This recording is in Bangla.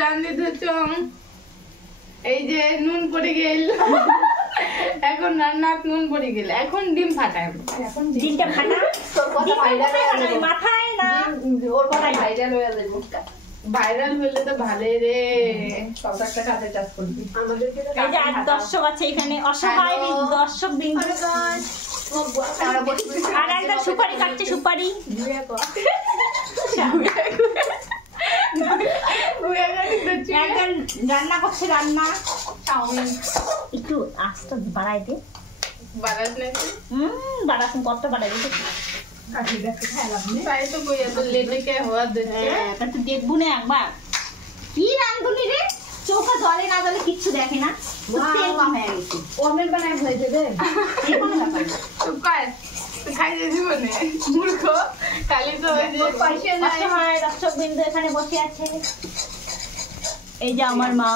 রান্ধি ধরছম এই যে নুন পড়ে গেল এখন রান্নাত নুন পড়ে গেল এখন ডিম ফাটাই এখন ডিমটা ফাটা তোর কথা ভাইরাল মাথায় না ওর কথা ভাইরাল হয়ে যাবে ভাইরাল হলে তো ভালোই রে সব একটা কাজে চাষ করবি আমাদেরকে এই যে আর দর্শক আছে এখানে অসহায় দর্শক বিন্দু আর একটা সুপারি কাটছে সুপারি রান্না করছে রান্না চাউমিন একটু আস্তে বাড়াই দে বারাত নাকি বাড়াস কত বাড়াই দে তাই তো কই এত লেটে কে হওয়া দিচ্ছে তা তুই দেখবো না একবার কি রান্ধুলি রে চোখে জলে না জলে কিচ্ছু দেখে না তেল কম হয়ে গেছে ওমের বানায় হয়ে যাবে এই কোনো ব্যাপার না তো কাজ খাই দিবি মানে মূর্খ খালি তো ওই যে পয়সা নাই হয় দর্শক বিন্দু এখানে বসে আছে এই যে আমার মা